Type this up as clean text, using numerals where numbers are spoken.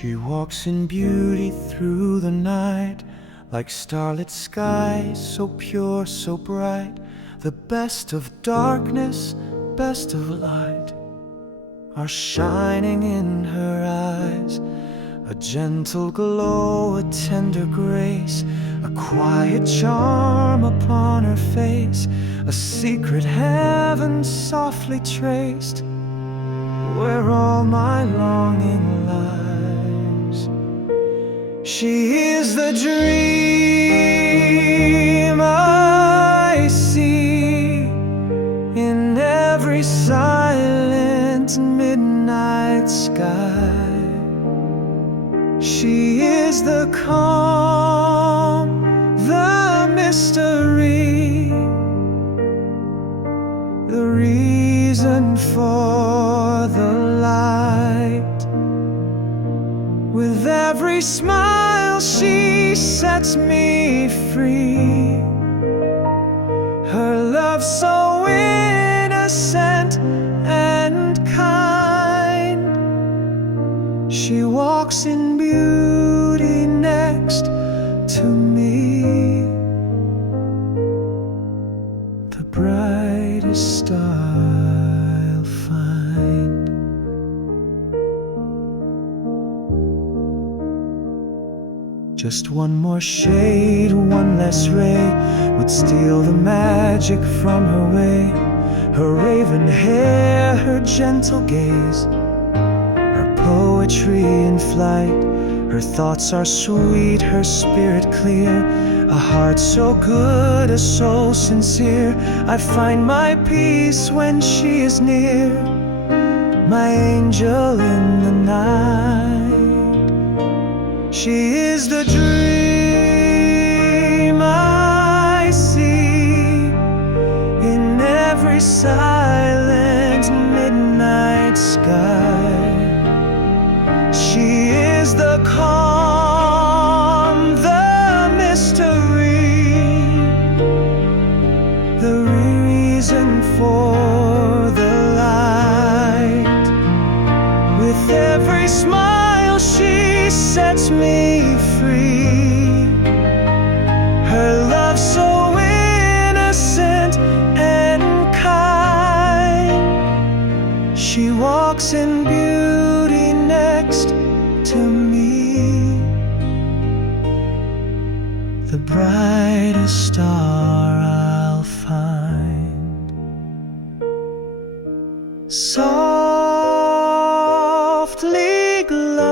She walks in beauty through the night, like starlit skies, so pure, so bright. The best of darkness, best of light, are shining in her eyes. A gentle glow, a tender grace, a quiet charm upon her face, a secret heaven softly traced, where all my longing lies. She is the dream I see in every silent midnight sky. She is the calm, the mystery, the reason for the light. With every smile she sets me free. Her love so innocent and kind. She walks in beauty next to me, the brightest star I'll find. Just one more shade, one less ray, would steal the magic from her way. Her raven hair, her gentle gaze, her poetry in flight. Her thoughts are sweet, her spirit clear, a heart so good, a soul sincere. I find my peace when she is near, my angel in the night. She is the dream I see in every silent midnight sky. She is the calm, the mystery, the reason for the light. With every smile she sets me free. Her love so innocent and kind. She walks in beauty next to me, the brightest star I'll find. Softly glide